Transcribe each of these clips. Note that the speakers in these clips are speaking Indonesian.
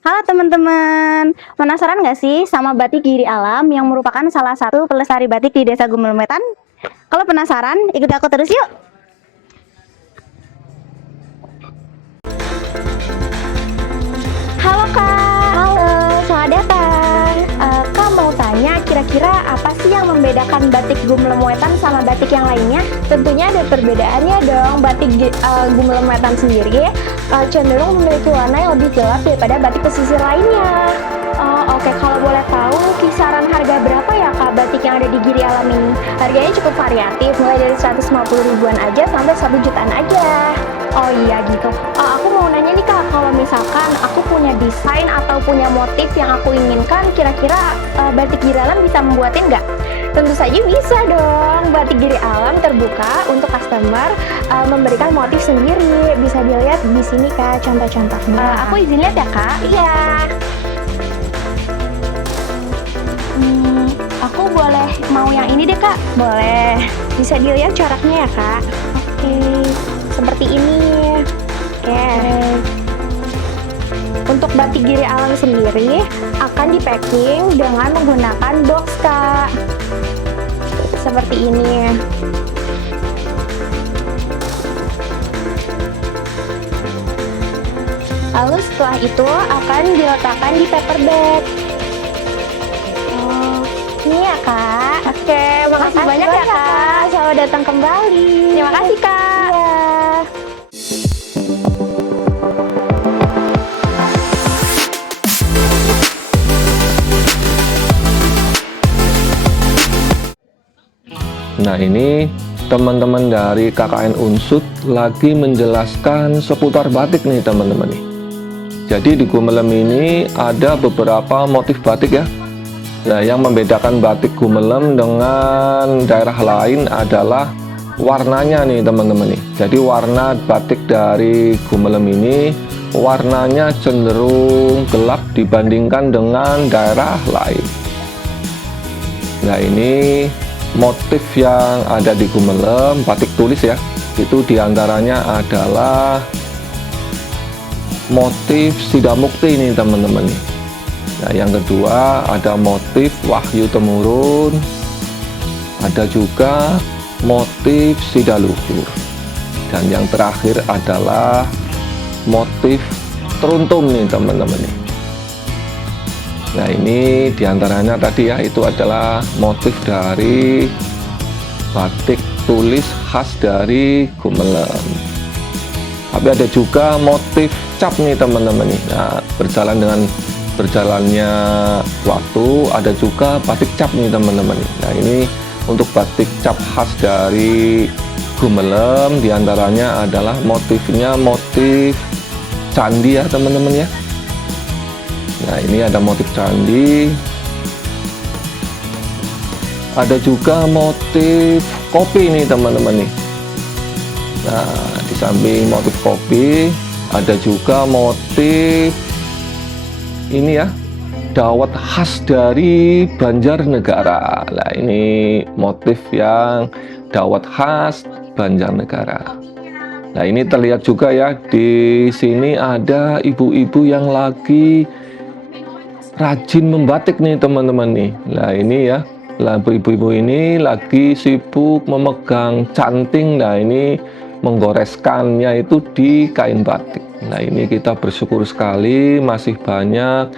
Halo teman-teman, penasaran nggak sih sama batik Giri Alam yang merupakan salah satu pelestari batik di Desa Gumelem Wetan? Kalau penasaran, ikuti aku terus yuk! Halo Kak! Halo, selamat datang. Kak mau tanya, kira-kira apa sih yang membedakan batik Gumelem Wetan sama batik yang lainnya? Tentunya ada perbedaannya dong. Batik Gumelem Wetan sendiri cenderung memiliki warna yang lebih gelap daripada batik pesisir lainnya. Oh, oke. Kalau boleh tahu, kisaran harga berapa ya Kak batik yang ada di Giri Alam ini? Harganya cukup variatif, mulai dari 150 ribuan aja sampai 1 jutaan aja. Oh iya gitu. Aku mau nanya nih Kak, kalau misalkan aku punya desain atau punya motif yang aku inginkan, kira-kira batik Giri Alam bisa membuatin nggak? Tentu saja bisa dong. Batik Giri Alam terbuka untuk customer memberikan motif sendiri. Bisa dilihat di sini Kak, contoh-contohnya. Aku izin lihat ya Kak. Iya. Aku boleh mau yang ini deh Kak? Boleh. Bisa dilihat coraknya ya Kak? Oke. Seperti ini. Oke. Untuk batik Giri Alam sendiri akan di packing dengan menggunakan box Kak. Seperti ini. Lalu setelah itu akan diletakkan di paper bag. Ini ya Kak. Oke, makasih banyak ya Kak. Selamat datang kembali. Terima kasih Kak. Iya. Nah, ini teman-teman dari KKN Unsut lagi menjelaskan seputar batik nih teman-teman nih. Jadi di Gumelem ini ada beberapa motif batik ya. Nah, yang membedakan batik Gumelem dengan daerah lain adalah warnanya nih teman-teman nih. Jadi warna batik dari Gumelem ini warnanya cenderung gelap dibandingkan dengan daerah lain. Nah, ini motif yang ada di Gumelem, batik tulis ya. Itu diantaranya adalah motif Sidamukti ini teman-teman nih. Nah, yang kedua ada motif Wahyu Temurun, ada juga motif Sidaluhur, dan yang terakhir adalah motif Teruntum nih teman-teman nih. Nah, ini diantaranya tadi ya, itu adalah motif dari batik tulis khas dari Gumelem. Tapi ada juga motif cap nih teman-teman nih. Nah, berjalannya waktu ada juga batik cap nih teman-teman. Nah, ini untuk batik cap khas dari Gumelem diantaranya adalah motifnya motif candi ya teman-teman ya. Nah, ini ada motif candi, ada juga motif kopi nih teman-teman nih. Nah, di samping motif kopi ada juga motif ini ya, dawet khas dari Banjarnegara. Nah, ini motif yang dawet khas Banjarnegara. Nah, ini terlihat juga ya, di sini ada ibu-ibu yang lagi rajin membatik nih teman-teman nih. Nah, ini ya, ibu-ibu ini lagi sibuk memegang canting. Nah, ini menggoreskannya itu di kain batik. Nah, ini kita bersyukur sekali masih banyak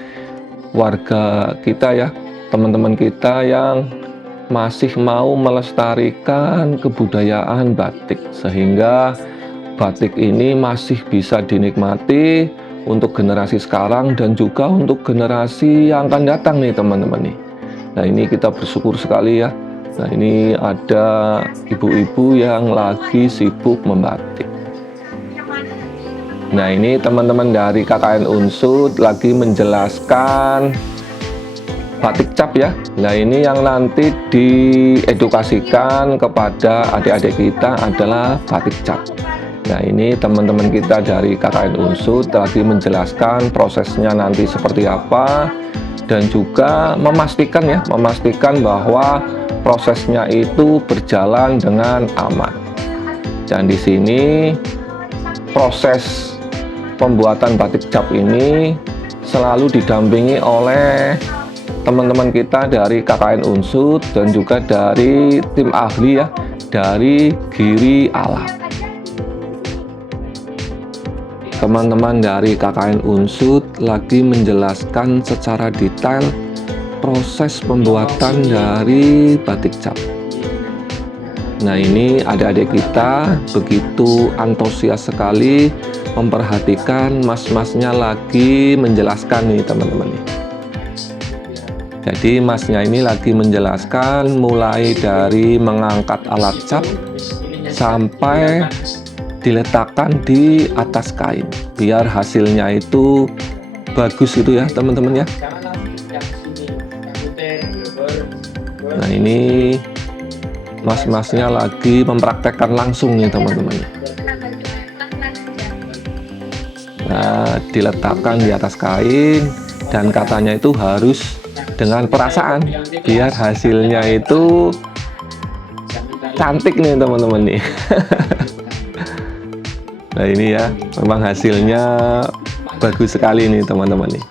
warga kita ya, teman-teman kita yang masih mau melestarikan kebudayaan batik, sehingga batik ini masih bisa dinikmati untuk generasi sekarang dan juga untuk generasi yang akan datang nih teman-teman nih. Nah, ini kita bersyukur sekali ya. Nah, ini ada ibu-ibu yang lagi sibuk membatik. Nah, ini teman-teman dari KKN Unsut lagi menjelaskan batik cap ya. Nah, ini yang nanti diedukasikan kepada adik-adik kita adalah batik cap. Nah, ini teman-teman kita dari KKN Unsut lagi menjelaskan prosesnya nanti seperti apa, dan juga memastikan bahwa prosesnya itu berjalan dengan aman. Dan di sini proses pembuatan batik cap ini selalu didampingi oleh teman-teman kita dari KKN Unsud dan juga dari tim ahli ya dari Giri Alam. Teman-teman dari KKN Unsud lagi menjelaskan secara detail proses pembuatan dari batik cap. Nah, ini adik-adik kita begitu antusias sekali memperhatikan mas-masnya lagi menjelaskan nih teman-teman. Jadi masnya ini lagi menjelaskan mulai dari mengangkat alat cap sampai diletakkan di atas kain biar hasilnya itu bagus gitu ya teman-teman ya. Nah, ini mas-masnya lagi mempraktekkan langsung nih teman-teman. Nah, diletakkan di atas kain dan katanya itu harus dengan perasaan biar hasilnya itu cantik nih teman-teman nih. Nah, ini ya memang hasilnya bagus sekali nih teman-teman nih.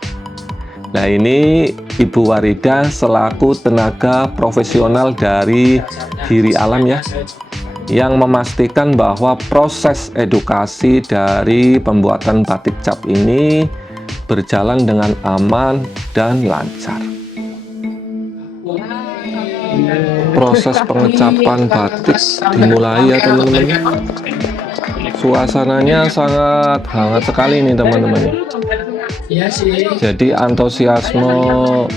Nah, ini Ibu Warida selaku tenaga profesional dari Giri Alam ya, yang memastikan bahwa proses edukasi dari pembuatan batik cap ini berjalan dengan aman dan lancar. Proses pengecapan batik dimulai ya teman-teman. Suasananya sangat hangat sekali nih teman-teman. Jadi antusiasme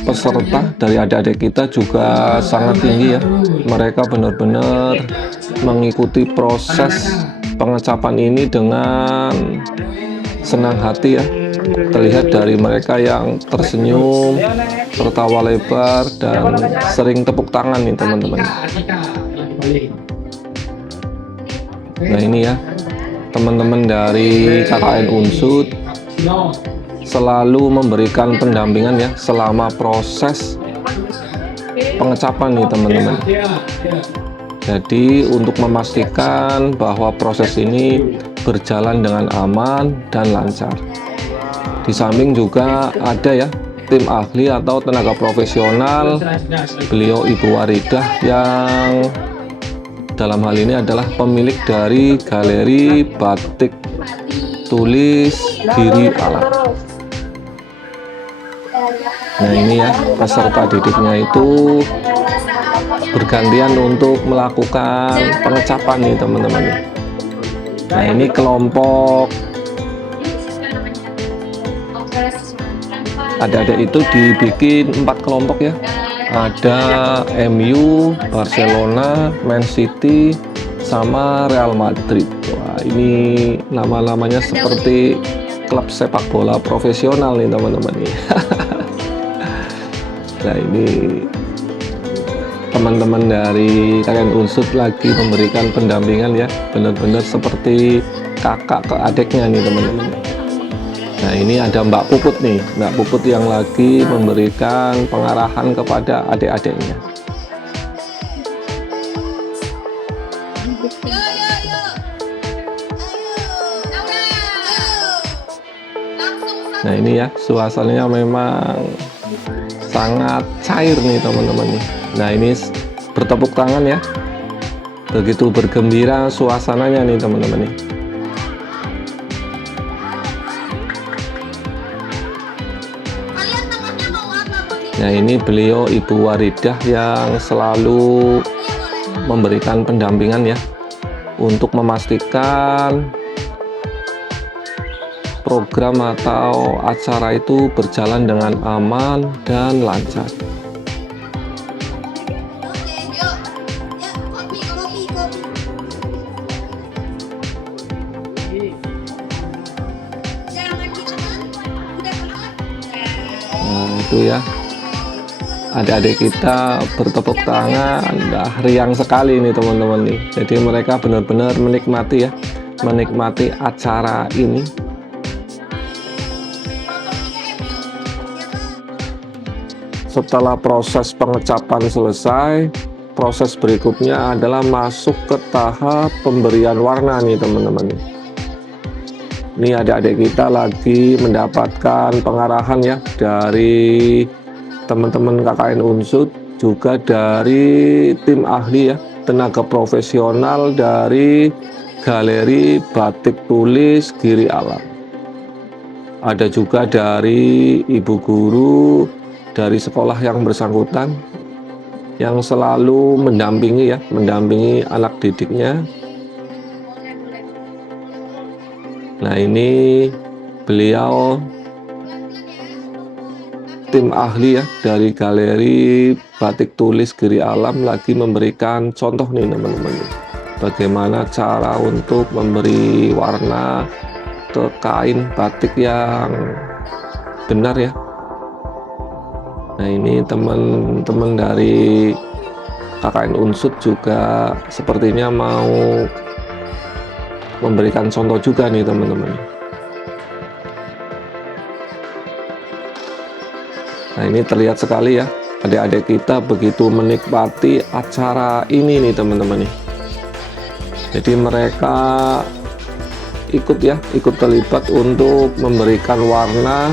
peserta dari adik-adik kita juga sangat tinggi ya. Mereka benar-benar mengikuti proses pengecapan ini dengan senang hati ya. Terlihat dari mereka yang tersenyum, tertawa lebar, dan sering tepuk tangan nih teman-teman. Nah, ini ya teman-teman dari KKN Unsud selalu memberikan pendampingan ya selama proses pengecapan nih teman-teman. Jadi untuk memastikan bahwa proses ini berjalan dengan aman dan lancar. Di samping juga ada ya tim ahli atau tenaga profesional, beliau Ibu Waridah yang dalam hal ini adalah pemilik dari galeri batik tulis Giri Alam. Nah, ini ya peserta didiknya itu bergantian untuk melakukan pengecapan nih teman-teman. Nah, ini kelompok adik-adik itu dibikin 4 kelompok ya. Ada MU, Barcelona, Man City, sama Real Madrid. Wah, ini nama-namanya seperti klub sepak bola profesional nih teman-teman nih. Nah, ini teman-teman dari KKN Unsud lagi memberikan pendampingan ya, benar-benar seperti kakak ke adiknya nih teman-teman. Nah, ini ada Mbak Puput nih, Mbak Puput yang lagi memberikan pengarahan kepada adik-adiknya. Nah, ini ya suasananya memang sangat cair nih teman-teman nih. Nah, ini bertepuk tangan ya, begitu bergembira suasananya nih teman-teman nih. Nah, ini beliau Ibu Waridah yang selalu memberikan pendampingan ya untuk memastikan program atau acara itu berjalan dengan aman dan lancar. Nah, itu ya adik-adik kita bertepuk tangan, riang sekali nih teman-teman nih. Jadi mereka benar-benar menikmati ya, menikmati acara ini. Setelah proses pengecapan selesai, proses berikutnya adalah masuk ke tahap pemberian warna nih teman-teman. Ini adik-adik kita lagi mendapatkan pengarahan ya dari teman-teman KKN Unsud, juga dari tim ahli ya, tenaga profesional dari Galeri Batik Tulis Giri Alam. Ada juga dari ibu guru dari sekolah yang bersangkutan yang selalu mendampingi ya, mendampingi anak didiknya. Nah, ini beliau tim ahli ya dari Galeri Batik Tulis Giri Alam lagi memberikan contoh nih teman-teman, bagaimana cara untuk memberi warna ke kain batik yang benar ya. Nah, ini teman-teman dari KKN Unsud juga sepertinya mau memberikan contoh juga nih teman-teman. Nah, ini terlihat sekali ya, adik-adik kita begitu menikmati acara ini nih teman-teman nih. Jadi mereka ikut terlibat untuk memberikan warna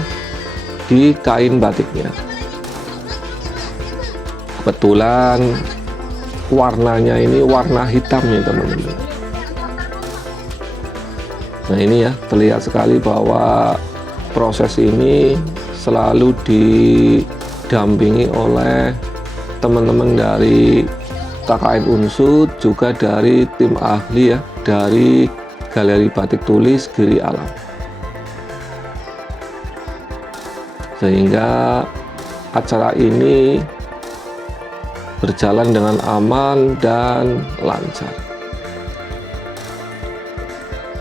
di kain batiknya. Kebetulan warnanya ini warna hitam nih teman-teman. Nah, ini ya, terlihat sekali bahwa proses ini selalu didampingi oleh teman-teman dari KKN Unsud, juga dari tim ahli ya, dari Galeri Batik Tulis Giri Alam. Sehingga acara ini berjalan dengan aman dan lancar.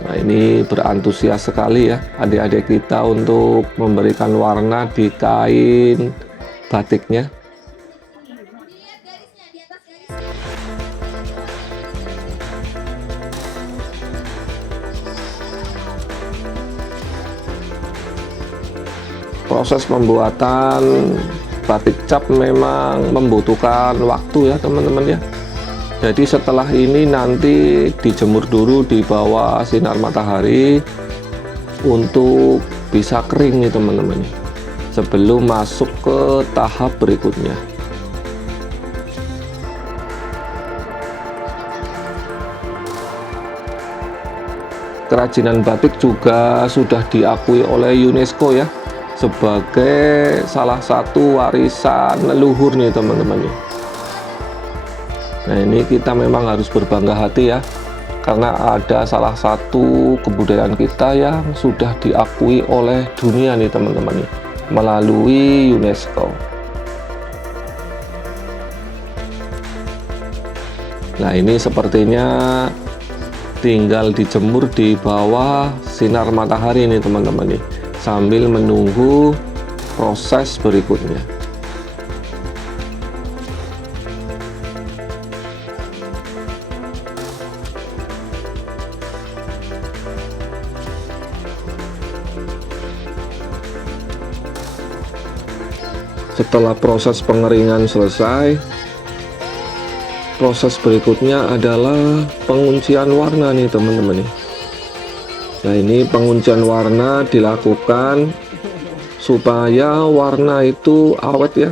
Nah, ini berantusias sekali ya adik-adik kita untuk memberikan warna di kain batiknya. Proses pembuatan batik cap memang membutuhkan waktu ya teman-teman ya. Jadi setelah ini nanti dijemur dulu di bawah sinar matahari untuk bisa kering nih teman-teman, sebelum masuk ke tahap berikutnya. Kerajinan batik juga sudah diakui oleh UNESCO ya, sebagai salah satu warisan leluhur nih teman-teman. Nah, ini kita memang harus berbangga hati ya, karena ada salah satu kebudayaan kita yang sudah diakui oleh dunia nih teman-teman, melalui UNESCO. Nah, ini sepertinya tinggal dijemur di bawah sinar matahari nih teman-teman nih, sambil menunggu proses berikutnya. Setelah proses pengeringan selesai, proses berikutnya adalah penguncian warna nih teman-teman nih. Nah, ini penguncian warna dilakukan supaya warna itu awet ya,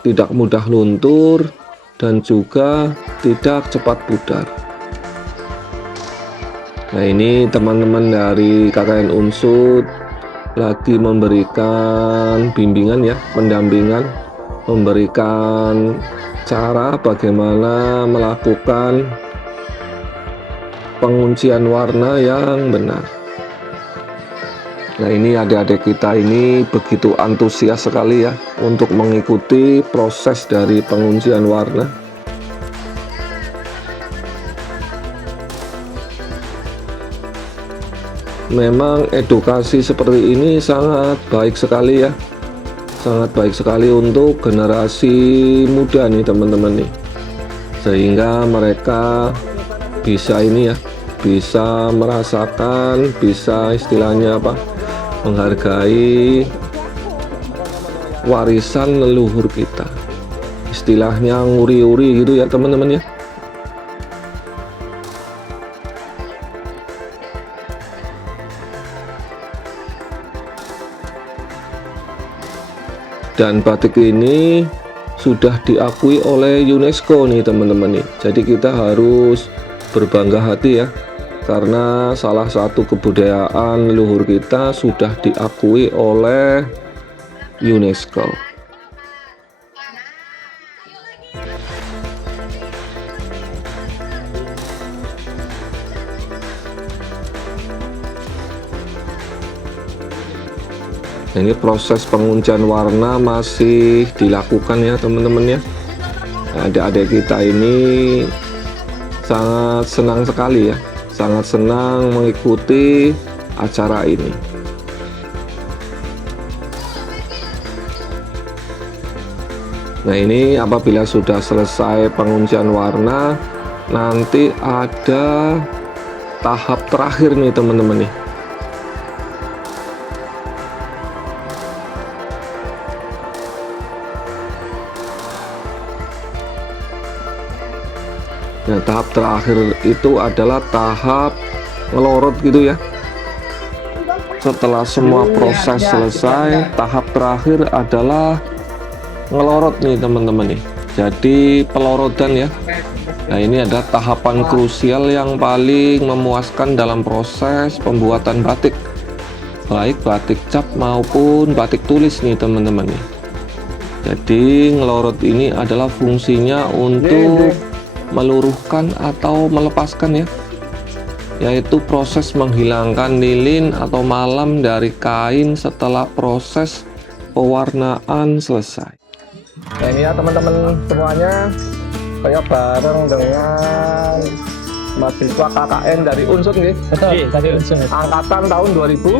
tidak mudah luntur dan juga tidak cepat pudar. Nah, ini teman-teman dari KKN Unsud lagi memberikan bimbingan ya, pendampingan, memberikan cara bagaimana melakukan penguncian warna yang benar. Nah, ini adik-adik kita ini begitu antusias sekali ya untuk mengikuti proses dari penguncian warna. Memang edukasi seperti ini sangat baik sekali ya, sangat baik sekali untuk generasi muda nih teman-teman nih, sehingga mereka bisa ini ya, bisa merasakan, bisa istilahnya apa, menghargai warisan leluhur kita, istilahnya nguri-uri gitu ya teman-teman ya. Dan batik ini sudah diakui oleh UNESCO nih teman-teman nih. Jadi kita harus berbangga hati ya, karena salah satu kebudayaan leluhur kita sudah diakui oleh UNESCO. Nah, ini proses penguncian warna masih dilakukan ya teman-teman ya. Nah, adik-adik kita ini sangat senang sekali ya, sangat senang mengikuti acara ini. Nah, ini apabila sudah selesai penguncian warna, nanti ada tahap terakhir nih teman-teman nih. Nah, tahap terakhir itu adalah tahap ngelorot gitu ya. Setelah semua proses selesai, tahap terakhir adalah ngelorot nih teman-teman nih. Jadi pelorotan ya. Nah, ini ada tahapan krusial yang paling memuaskan dalam proses pembuatan batik, baik batik cap maupun batik tulis nih teman-teman nih. Jadi ngelorot ini adalah fungsinya untuk meluruhkan atau melepaskan ya, yaitu proses menghilangkan lilin atau malam dari kain setelah proses pewarnaan selesai. Nah, ini ya teman-teman semuanya, saya bareng dengan mahasiswa KKN dari Unsur nih. Betul, dari Unsur. Angkatan tahun 2000.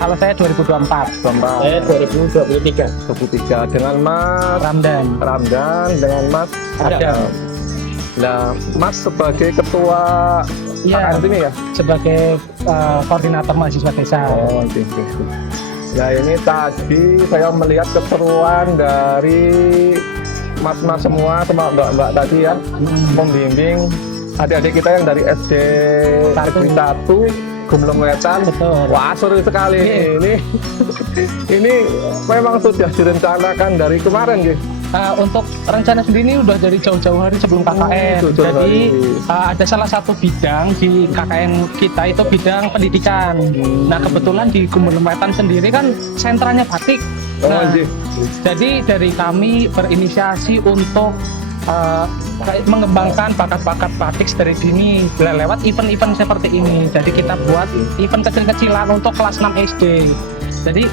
Kalau saya 2024. Saya 2023 dengan Mas Ramdan dengan Mas Adam. Nah, Mas sebagai ketua KKN ini ya? Sebagai koordinator mahasiswa desa. Oh, gitu. Nah, ini tadi saya melihat keseruan dari mas-mas semua sama mbak-mbak tadi ya, membimbing adik-adik kita yang dari SD Negeri 1 Gumelem Wetan. Betul. Wah, seru sekali ini memang sudah direncanakan dari kemarin gitu. Untuk rencana sendiri ini udah dari jauh-jauh hari sebelum KKN. Jadi ada salah satu bidang di KKN kita itu bidang pendidikan. Nah, kebetulan di Gumelem Wetan sendiri kan sentranya batik. Nah, jadi dari kami berinisiasi untuk mengembangkan bakat-bakat batik dari dini lewat event-event seperti ini. Jadi kita buat event kecil-kecilan untuk kelas 6 SD. Jadi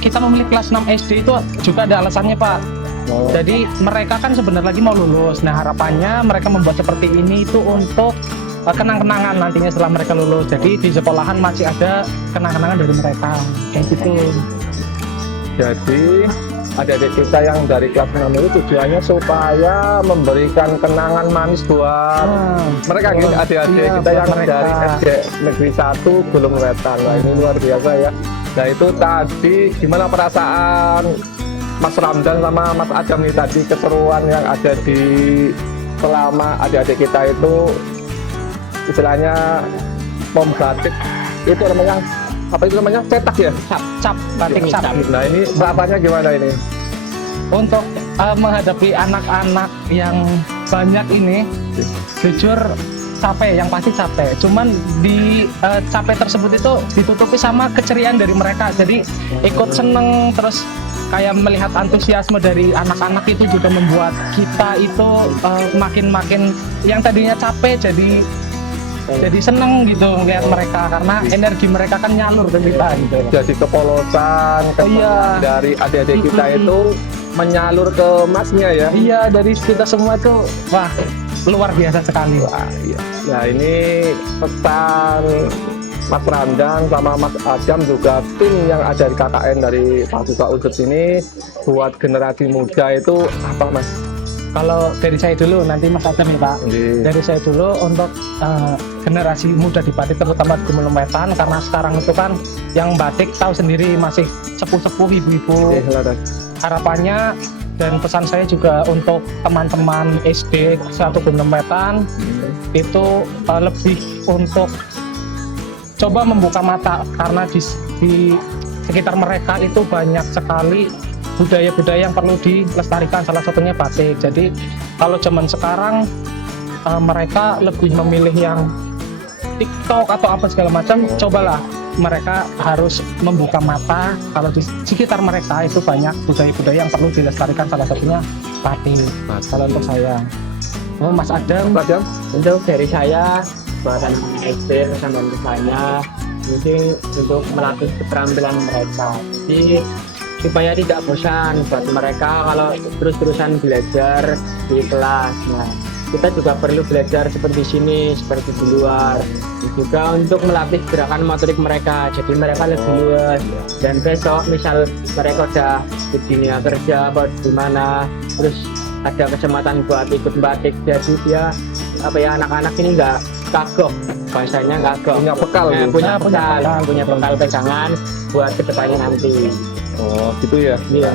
kita memilih kelas 6 SD itu juga ada alasannya, Pak. Jadi mereka kan sebentar lagi mau lulus. Nah, harapannya mereka membuat seperti ini itu untuk kenang-kenangan nantinya setelah mereka lulus. Jadi di sekolahan masih ada kenang-kenangan dari mereka kayak gitu. Jadi adik-adik kita yang dari kelas 6 itu tujuannya supaya memberikan kenangan manis buat mereka gitu, adik-adik kita yang dari SD Negeri 1 Gumelem Wetan. Nah, ini luar biasa ya. Nah, itu tadi gimana perasaan Mas Ramdan sama Mas Adam ini tadi, keseruan yang ada di selama adik-adik kita itu istilahnya membatik itu namanya apa itu namanya, cetak ya, cap batik cap. Nah, ini rasanya gimana ini untuk menghadapi anak-anak yang banyak ini? Jujur capek, yang pasti capek. Cuman di capek tersebut itu ditutupi sama keceriaan dari mereka. Jadi ikut seneng, terus kayak melihat antusiasme dari anak-anak itu juga membuat kita itu makin yang tadinya capek jadi seneng gitu melihat mereka, karena energi mereka kan nyalur ke kita gitu. Jadi kepolosan dari adik-adik kita itu menyalur ke masnya ya. Iya, dari kita semua tuh wah luar biasa sekali. Wah, iya. Nah, ini pesan Mas Ramdan sama Mas Adam juga tim yang ada di KKN dari mahasiswa Unsur ini buat generasi muda itu apa, Mas? Kalau dari saya dulu, nanti Mas Adam nih, Pak. Dari saya dulu untuk generasi muda di batik, terutama di Gumelem Wetan, karena sekarang itu kan yang batik tahu sendiri masih sepuh-sepuh, ibu-ibu. Harapannya dan pesan saya juga untuk teman-teman SD 1 Gumelem Wetan itu lebih untuk coba membuka mata, karena di sekitar mereka itu banyak sekali budaya-budaya yang perlu dilestarikan, salah satunya batik. Jadi kalau zaman sekarang mereka lebih memilih yang TikTok atau apa segala macam, cobalah mereka harus membuka mata kalau di sekitar mereka itu banyak budaya-budaya yang perlu dilestarikan, salah satunya batik. Kalau untuk saya, Mas Adam. Untuk dari saya buat anak SD sama misalnya mungkin untuk melatih keterampilan mereka, jadi supaya tidak bosan buat mereka kalau terus-terusan belajar di kelas. Nah, kita juga perlu belajar seperti sini, seperti di luar. Juga untuk melatih gerakan motorik mereka, jadi mereka lebih luas. Dan besok misal mereka udah di dunia kerja atau di mana, terus ada kesempatan buat ikut batik, jadi dia anak-anak ini nggak kagok, bahasanya kagok. Punya bekal, punya bekal pegangan buat kedepannya nanti. Oh gitu ya. Iya.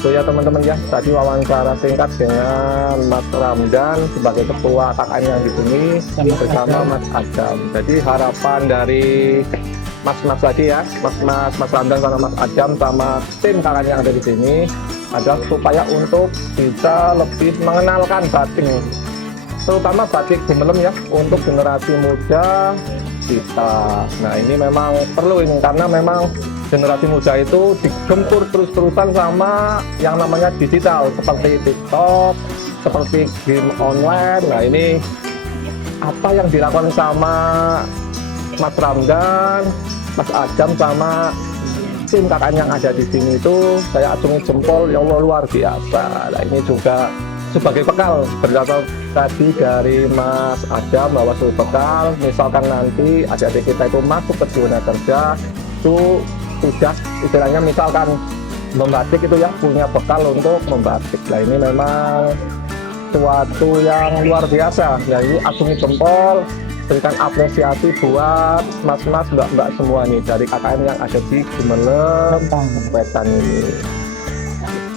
So ya teman-teman ya, tadi wawancara singkat dengan Mas Ramdan sebagai ketua KKN yang di sini bersama Mas Adam. Jadi harapan dari Mas tadi ya, Mas Ramdan sama Mas Adam sama tim KKN yang ada di sini adalah supaya untuk bisa lebih mengenalkan batik, terutama batik Gumelem ya, untuk generasi muda kita. Nah ini memang perlu ini, karena memang generasi muda itu digempur terus-terusan sama yang namanya digital seperti TikTok, seperti game online. Nah ini apa yang dilakukan sama Mas Ramdan, Mas Adam sama tim KKN yang ada di sini itu saya acungi jempol, ya Allah luar biasa. Nah ini juga sebagai bekal berdasar tadi dari Mas Adam bahwa sebagai bekal, misalkan nanti adik-adik kita itu masuk ke dunia kerja itu sudah istilahnya misalkan membatik itu ya, punya bekal untuk membatik. Nah ini memang suatu yang luar biasa. Nah ini acungi jempol, berikan apresiasi buat mas-mas, mbak-mbak semua nih dari KKN yang ada di Gumelem Wetan ini.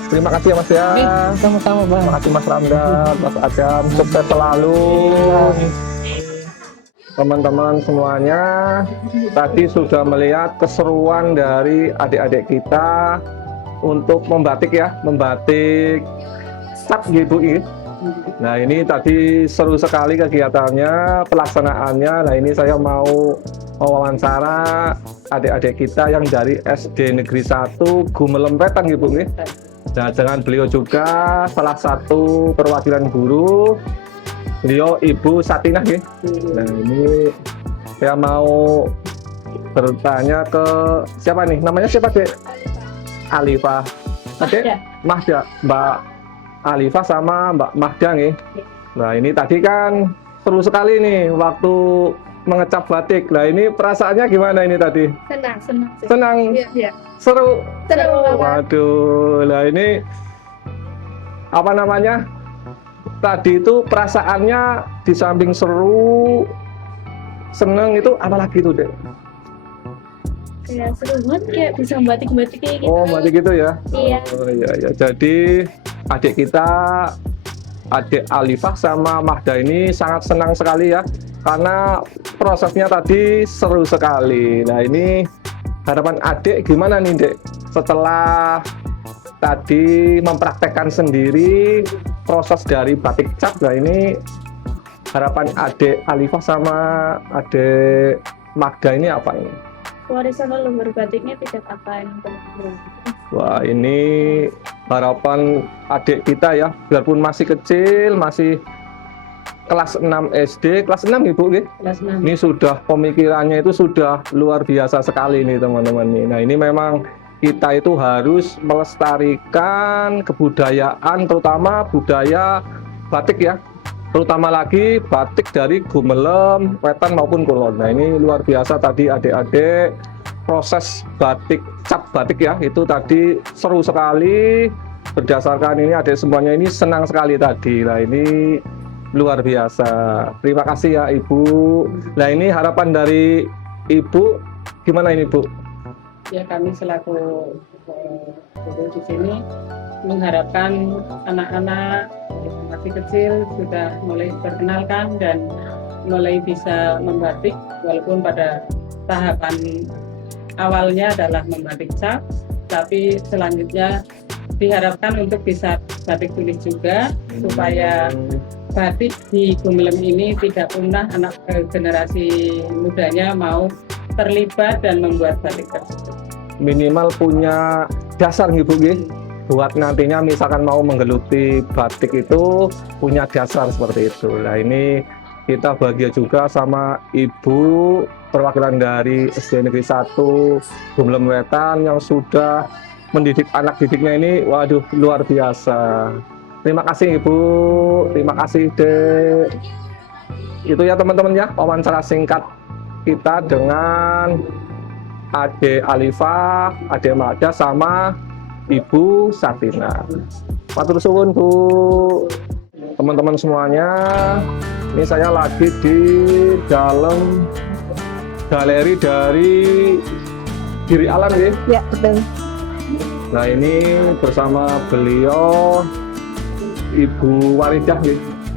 Terima kasih ya Mas ya. Sama-sama Bang. Terima kasih Mas Ramdan, Mas Adam, sukses selalu. Teman-teman semuanya, tadi sudah melihat keseruan dari adik-adik kita untuk membatik ya, membatik cap gitu ini. Nah ini tadi seru sekali kegiatannya, pelaksanaannya. Nah ini saya mau wawancara adik-adik kita yang dari SD Negeri 1 Gumelem Wetan gitu nih. Nah dengan beliau juga salah satu perwakilan guru, beliau Ibu Satinah nih. Nah ini saya mau bertanya ke siapa nih? Namanya siapa Dek? Alifah. Dek? Mahda. Mbak Alifah sama Mbak Mahda nih. Nah ini tadi kan seru sekali nih waktu mengecap batik. Nah ini perasaannya gimana ini tadi? Senang. Iya. Seru. Seru. Waduh. Nah ini apa namanya? Tadi itu perasaannya di samping seru, seneng itu apalagi itu Dek? Kayak seru banget, kayak bisa batik-batik kayak gitu. Oh batik gitu ya? Iya. Oh iya. Jadi adik kita, adik Alifah sama Mahda ini sangat senang sekali ya, karena prosesnya tadi seru sekali. Nah ini harapan adik gimana nih Dek? Setelah tadi mempraktekkan sendiri proses dari batik cap, nah ini harapan adik Alifah sama adik Magda ini apa ini? Warisan leluhur batiknya tidak akan berkurang. Wah ini harapan adik kita ya, biarpun masih kecil, masih kelas 6 SD, kelas 6 Ibu nih. Kelas 6. Ini sudah pemikirannya itu sudah luar biasa sekali nih teman-teman nih. Nah ini memang kita itu harus melestarikan kebudayaan, terutama budaya batik ya, terutama lagi batik dari Gumelem, Wetan maupun Kulon. Nah ini luar biasa tadi adik-adik, proses batik cap batik ya, itu tadi seru sekali. Berdasarkan ini adik semuanya ini senang sekali tadi. Nah ini luar biasa. Terima kasih ya Ibu. Nah ini harapan dari Ibu gimana ini Bu? Ya kami selaku guru di sini mengharapkan anak-anak yang masih kecil sudah mulai diperkenalkan dan mulai bisa membatik, walaupun pada tahapan awalnya adalah membatik cap, tapi selanjutnya diharapkan untuk bisa batik tulis juga supaya batik di Gumelem ini tidak punah, anak generasi mudanya mau terlibat dan membuat batik tersebut. Minimal punya dasar nih Bu nggih. Buat nantinya misalkan mau menggeluti batik itu punya dasar seperti itu. Nah ini kita bahagia juga sama Ibu perwakilan dari SD Negeri 1 Gumelem Wetan yang sudah mendidik anak didiknya ini, waduh luar biasa. Terima kasih Ibu, terima kasih Dek. Itu ya teman-teman ya, wawancara singkat kita dengan Ade Alifah, Ade Mada sama Ibu Satina. Matur suwun Bu. Teman-teman semuanya, ini saya lagi di dalam galeri dari Giri Alam ya. Ya, betul. Nah ini bersama beliau Ibu Waridah ya.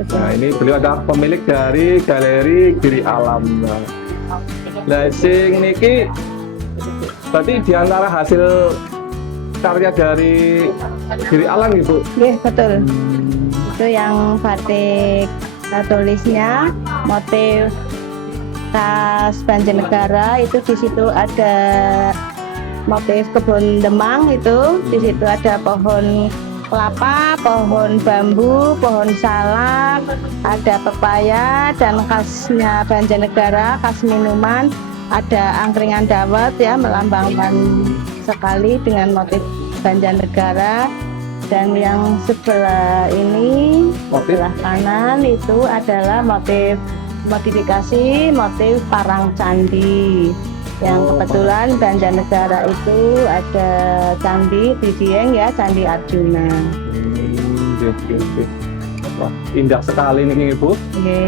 Nah ini beliau adalah pemilik dari galeri Giri Alam. Nah sing niki berarti diantara hasil karya dari Giri Alam gitu. Iya, betul. Itu yang batik tulisnya motif khas Banjarnegara, itu di situ ada motif kebun demang, itu di situ ada pohon kelapa, pohon bambu, pohon salak, ada pepaya, dan khasnya Banjarnegara, khas minuman, ada angkringan dawet ya, melambangkan sekali dengan motif Banjarnegara. Dan yang sebelah ini, sebelah kanan itu adalah modifikasi motif parang candi. Yang kebetulan Banjarnegara itu ada candi di Dieng ya, Candi Arjuna. Wah, indah sekali nih Ibu. Oke.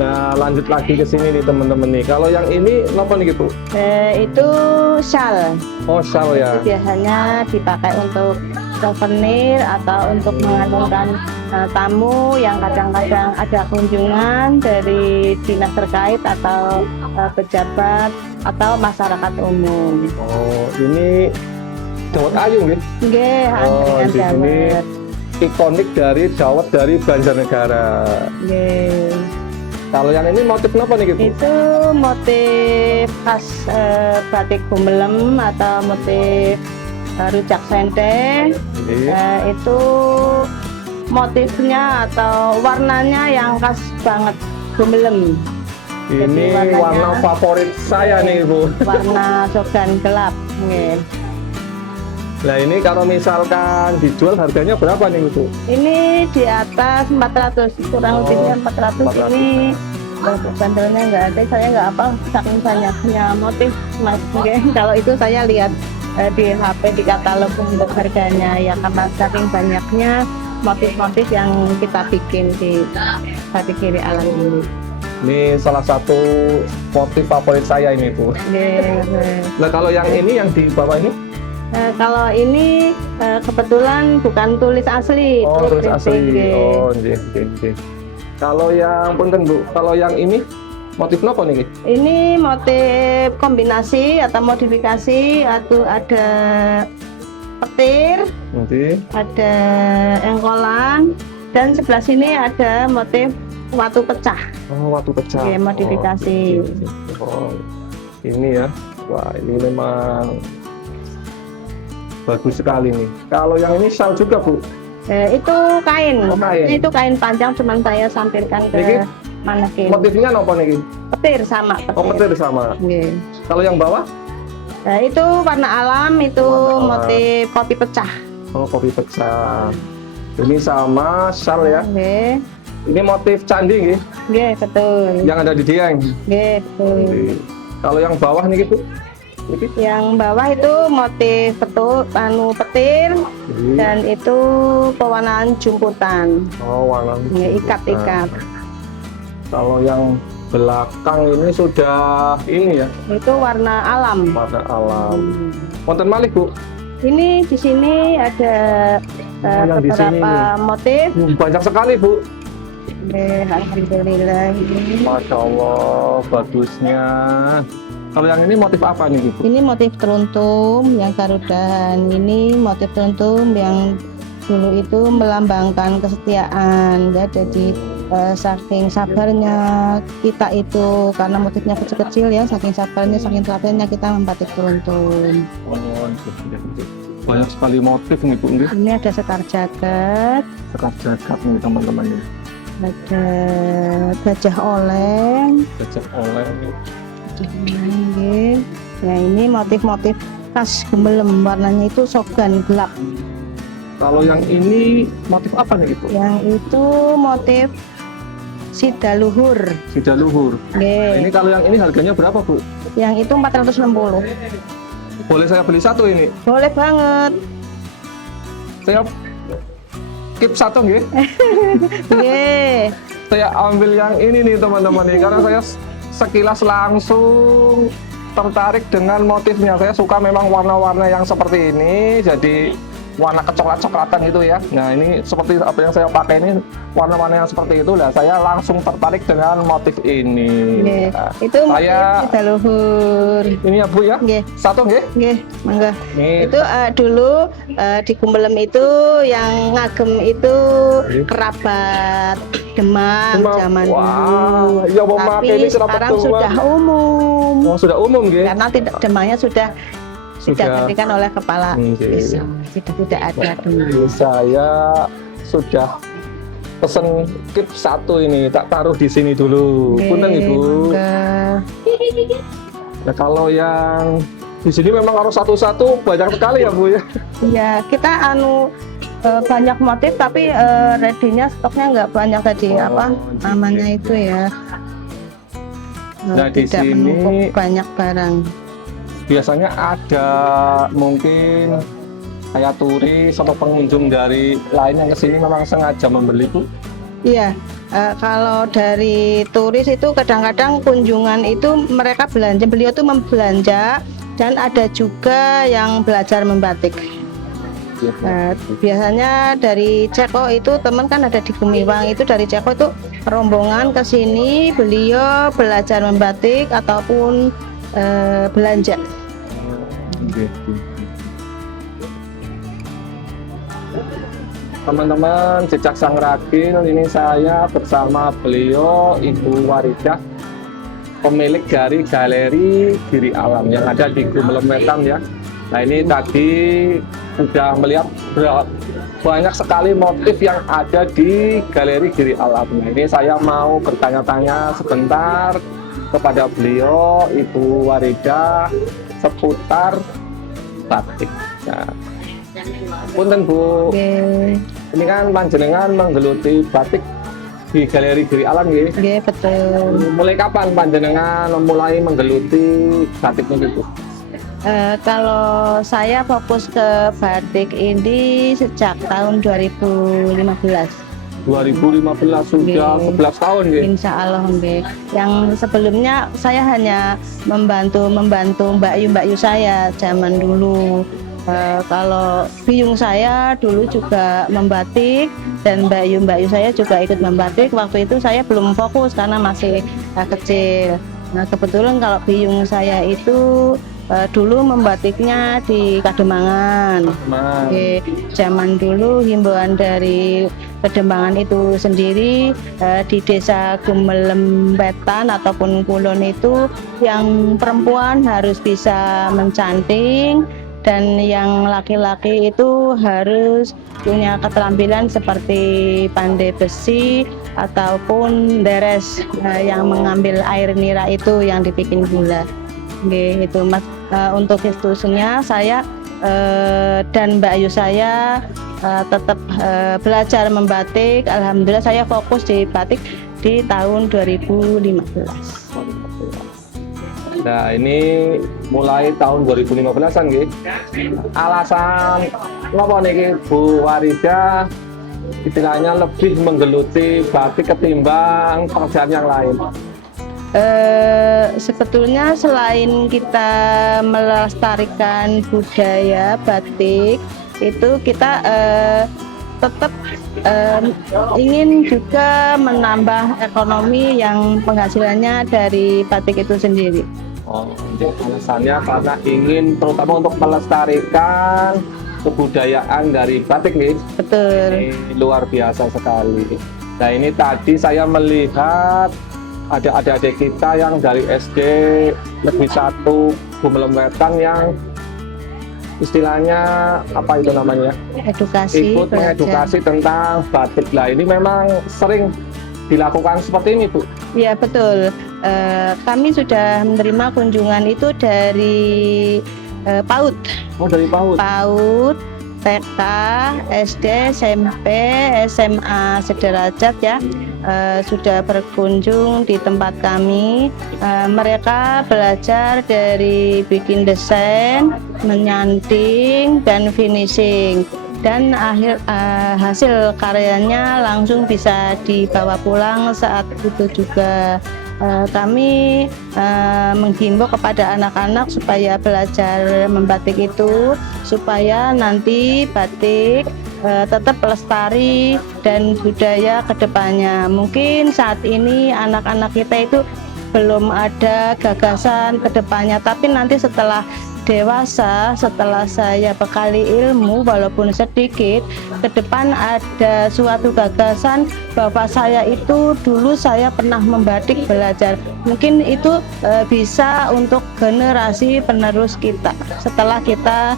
Nah lanjut lagi ke sini nih teman-teman nih. Kalau yang ini apa nih Ibu? Itu shawl. Oh shawl ya. Itu biasanya dipakai untuk souvenir atau untuk mengagungkan tamu yang kadang-kadang ada kunjungan dari dinas terkait atau pejabat atau masyarakat umum. Oh ini dawet ayu nih. Nggih, angkringan di sini dawet. ikonik dari dawet dari Banjarnegara. Nggih. Kalau yang ini motif apa nih Ibu? Itu motif khas batik Gumelem atau motif rujak sente. Itu motifnya atau warnanya yang khas banget Gumelem. Ini Jadi warna favorit saya nih Ibu. Warna sogan gelap. Nggih. Nah ini kalau misalkan dijual harganya berapa nih Ibu? Ini di atas 400, kurang lebihnya 400. Ini bandelnya nggak ada, saya nggak apa saking banyaknya motif Mas. Nggih. Kalau itu saya lihat di HP di katalog untuk harganya ya, karena saking banyaknya motif-motif yang kita bikin di batik Giri Alam ini. Ini salah satu motif favorit saya ini Bu. Nah kalau yang ini yang di bawah ini? Kalau ini kebetulan bukan tulis asli. Oh itu tulis asli. printing. Oh nggih. Kalau yang punten Bu, kalau yang ini motif apa nih? Ini motif kombinasi atau modifikasi, atau ada petir, Nanti. ada engkolan, dan sebelah sini ada motif watu pecah. Oh waktu pecah. Oke, modifikasi. Oh ini ya. Wah ini memang bagus sekali nih. Kalau yang ini shawl juga Bu. Itu kain. Oh, kain. Itu kain panjang, cuman saya sampirkan ke Ini manekin. motifnya apa nih? Petir sama. Petir. Oh petir sama. Oke. Kalau yang bawah? Itu warna alam, itu Warna alam. motif kopi pecah. Oh kopi pecah. Ini sama shawl ya. Oke. Ini motif candi nih, Oke, betul. yang ada di Dieng. Oke, betul. Kalau yang bawah nih gitu? Ini? Yang bawah itu motif petir, dan itu pewarnaan jumputan. Oh warna. Ya, ikat-ikat. Kalau yang belakang ini sudah ini ya, Itu warna alam. warna alam. Wonten malih Bu. Ini di sini ada yang di sini beberapa motif. Banyak sekali Bu. Alhamdulillah ini. Masya Allah bagusnya. Kalau yang ini motif apa nih Ibu? Ini motif teruntum yang garudan. Ini motif teruntum yang dulu itu melambangkan kesetiaan ya. Jadi saking sabarnya kita itu, karena motifnya kecil-kecil ya, saking sabarnya, saking telatennya kita membatik teruntum. Banyak sekali motif nih Bu. Ini ada sekar jagat, Sekar jagat nih teman-teman ini. ada gajah oleng. Gajah oleng. Nggih. Nah, ini motif-motif khas Gumelem, warnanya itu sogan gelap. Kalau yang ini motif apa nih Ibu? Yang itu motif sidaluhur. Sidaluhur. Nggih. Ini kalau yang ini harganya berapa Bu? Yang itu 460. Boleh saya beli satu ini? Boleh banget. Saya keep satu nggih. Nggih. Saya ambil yang ini nih teman-teman nih, karena saya sekilas langsung tertarik dengan motifnya. Saya suka memang warna-warna yang seperti ini, jadi warna kecoklat-coklatan gitu ya. Nah ini seperti apa yang saya pakai ini, warna-warna yang seperti itu lah. Saya langsung tertarik dengan motif ini. Nggih. Nah, Itu motif saya- sidaluhur. ini ya Bu ya, Nggih. satu nggih. Nggih, mangga. Nih, Itu dulu di Gumelem itu yang ngagem itu kerabat Demang zaman wah, dulu. ya memakai ini Tapi kerabat sekarang Demang. sudah umum. Oh, sudah umum nggih. Karena demangnya sudah Sudah. digantikan oleh kepala Nggih. desa. Tidak ada dulu. Saya sudah pesen kip satu ini, tak taruh di sini dulu. Punten Ibu. mangga. Nah kalau yang di sini memang harus satu-satu, banyak sekali ya Bu ya. Ya, kita banyak motif tapi ready-nya stoknya nggak banyak tadi Oh, apa gitu. namanya itu ya. Nah, di Tidak sini- menumpuk banyak barang. Biasanya ada mungkin kayak turis atau pengunjung dari lain yang kesini memang sengaja membeli Bu. Iya, kalau dari turis itu kadang-kadang kunjungan itu mereka belanja, beliau tuh membelanja, dan ada juga yang belajar membatik. Biasanya dari Ceko itu teman kan ada di Gumiwang, itu dari Ceko itu rombongan ke sini, beliau belajar membatik ataupun belanja. Teman-teman jejak sang ragil, ini saya bersama beliau Ibu Waridah, pemilik dari Galeri Giri Alam yang ada di Gumelem Wetan ya. Nah ini tadi sudah melihat banyak sekali motif yang ada di Galeri Giri Alam. Nah ini saya mau bertanya-tanya sebentar kepada beliau Ibu Waridah seputar batik. Nah, punten Bu. Oke, Ini kan panjenengan menggeluti batik di Galeri Giri Alam ya. oke, betul. Mulai kapan panjenengan mulai menggeluti batik itu? Kalau saya fokus ke batik ini sejak tahun 2015. 2015 sudah Oke. 11 tahun ya. Insya Allah, nggih. Yang sebelumnya saya hanya membantu Mbak Yu saya zaman dulu. Kalau biyung saya dulu juga membatik, dan Mbak Yu saya juga ikut membatik. Waktu itu saya belum fokus karena masih kecil. Nah kebetulan kalau biyung saya itu dulu membatiknya di Kademangan. Mas, Oke, zaman dulu himbauan dari Kedembangan itu sendiri di desa Gumelem Wetan ataupun Kulon itu yang perempuan harus bisa mencanting, dan yang laki-laki itu harus punya keterampilan seperti pandai besi ataupun deres yang mengambil air nira itu yang dibikin gula. Oke, itu Mas. Untuk institusinya saya dan Mbak Ayu saya tetap belajar membatik. Alhamdulillah saya fokus di batik di tahun 2015. nah ini mulai tahun 2015an nggih. Alasan napa niki Bu Waridah istilahnya lebih menggeluti batik ketimbang pekerjaan yang lain? Sebetulnya selain kita melestarikan budaya batik, itu kita tetap ingin juga menambah ekonomi yang penghasilannya dari batik itu sendiri. Oh, jadi alasannya karena ingin terutama untuk melestarikan kebudayaan dari batik nih. Betul. Ini luar biasa sekali. Nah ini tadi saya melihat ada adik-adik kita yang dari SD Negeri 1 Gumelem Wetan yang istilahnya apa itu namanya? Edukasi, Ikut belajar. mengedukasi tentang batik. Lah ini memang sering dilakukan seperti ini, Bu. Ya betul. Kami sudah menerima kunjungan itu dari PAUD, Oh, dari PAUD. PAUD, TK, SD, SMP, SMA sederajat ya. Sudah berkunjung di tempat kami. Mereka belajar dari bikin desain, menyanting, dan finishing. Dan hasil karyanya langsung bisa dibawa pulang saat itu juga. Kami menghimbau kepada anak-anak supaya belajar membatik itu, supaya nanti batik tetap lestari dan budaya kedepannya. Mungkin saat ini anak-anak kita itu belum ada gagasan kedepannya, tapi nanti setelah dewasa, setelah saya bekali ilmu walaupun sedikit, ke depan ada suatu gagasan bahwa saya itu dulu saya pernah membatik belajar. Mungkin itu bisa untuk generasi penerus kita setelah kita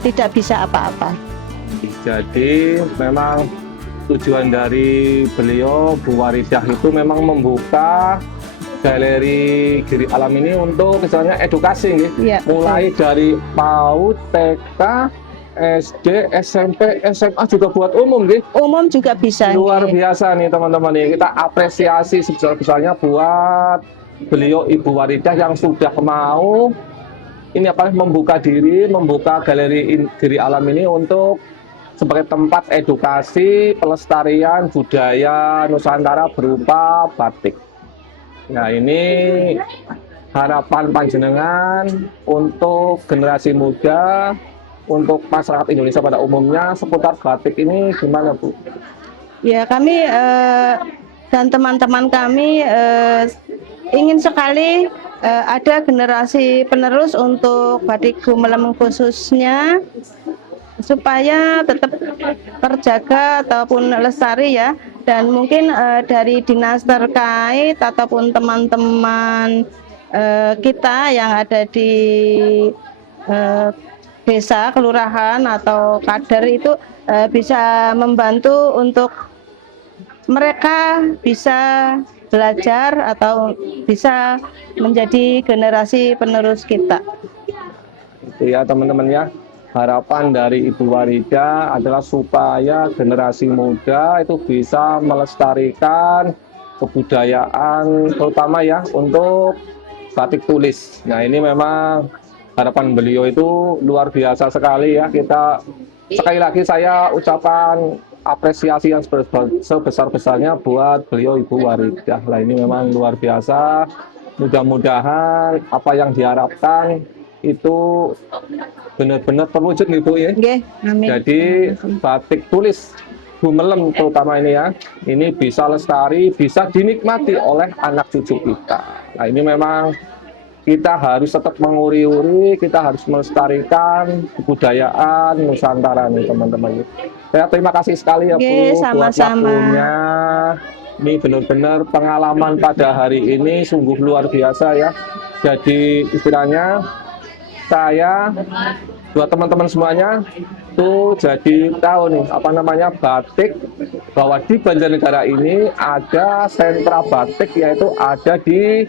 tidak bisa apa-apa. Jadi memang tujuan dari beliau Bu Waridah itu memang membuka Galeri Giri Alam ini untuk misalnya edukasi nih. Ya, Mulai dari PAUD, TK, SD, SMP, SMA juga buat umum nih. umum juga bisa. Luar nih. biasa nih teman-teman nih. Kita apresiasi sebesar-besarnya buat beliau Ibu Waridah yang sudah mau ini apa membuka diri, membuka Galeri Giri Alam ini untuk sebagai tempat edukasi pelestarian budaya Nusantara berupa batik. Nah ini harapan panjenengan untuk generasi muda, untuk masyarakat Indonesia pada umumnya seputar batik ini gimana, Bu? Ya kami dan teman-teman kami ingin sekali ada generasi penerus untuk batik Gumelem khususnya supaya tetap terjaga ataupun lestari ya. Dan mungkin dari dinas terkait ataupun teman-teman kita yang ada di desa, kelurahan atau kader itu bisa membantu untuk mereka bisa belajar atau bisa menjadi generasi penerus kita. Itu ya teman-teman ya. Harapan dari Ibu Waridah adalah supaya generasi muda itu bisa melestarikan kebudayaan terutama ya untuk batik tulis. Nah ini memang harapan beliau itu luar biasa sekali ya. Kita sekali lagi saya ucapkan apresiasi yang sebesar-besarnya buat beliau Ibu Waridah. Nah ini memang luar biasa. Mudah-mudahan apa yang diharapkan itu benar-benar terwujud nih Bu ya. Oke, amin. Jadi batik tulis Gumelem terutama ini ya, ini bisa lestari, bisa dinikmati oleh anak cucu kita. Nah ini memang kita harus tetap menguri-uri, kita harus melestarikan kebudayaan Nusantara nih teman-teman. Saya terima kasih sekali ya Bu buat sama-sama. waktunya. Ini benar-benar pengalaman pada hari ini sungguh luar biasa ya. Jadi istilahnya saya buat teman-teman semuanya tuh jadi tahu nih apa namanya batik, bahwa di Banjarnegara ini ada sentra batik yaitu ada di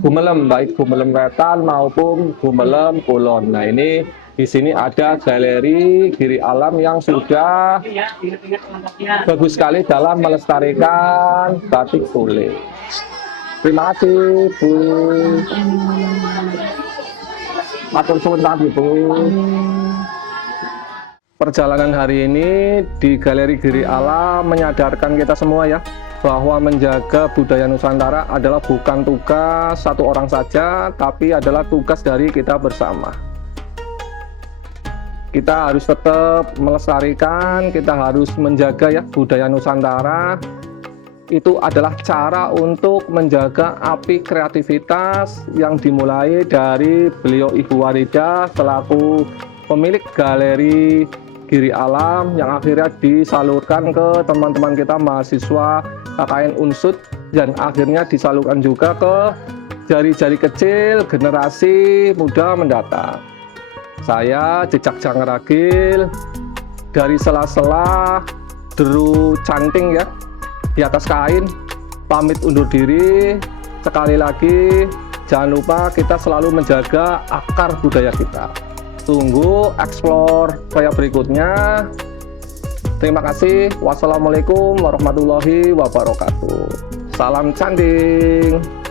Gumelem, baik Gumelem Wetan maupun Gumelem Kulon. Nah ini di sini ada Galeri Giri Alam yang sudah bagus sekali dalam melestarikan batik tulis. Terima kasih Bu. Matur suwun tadi Bu. Perjalanan hari ini di Galeri Giri Alam menyadarkan kita semua ya bahwa menjaga budaya Nusantara adalah bukan tugas satu orang saja, tapi adalah tugas dari kita bersama. Kita harus tetap melestarikan, kita harus menjaga ya budaya Nusantara itu adalah cara untuk menjaga api kreativitas yang dimulai dari beliau Ibu Waridah selaku pemilik galeri Giri Alam yang akhirnya disalurkan ke teman-teman kita mahasiswa KKN Unsud dan akhirnya disalurkan juga ke jari-jari kecil generasi muda mendatang. Saya Jejak Jangkar Ragil dari sela-sela deru canting ya di atas kain, pamit undur diri. Sekali lagi jangan lupa kita selalu menjaga akar budaya kita. Tunggu explore saya berikutnya. Terima kasih. Wassalamualaikum warahmatullahi wabarakatuh. Salam canting.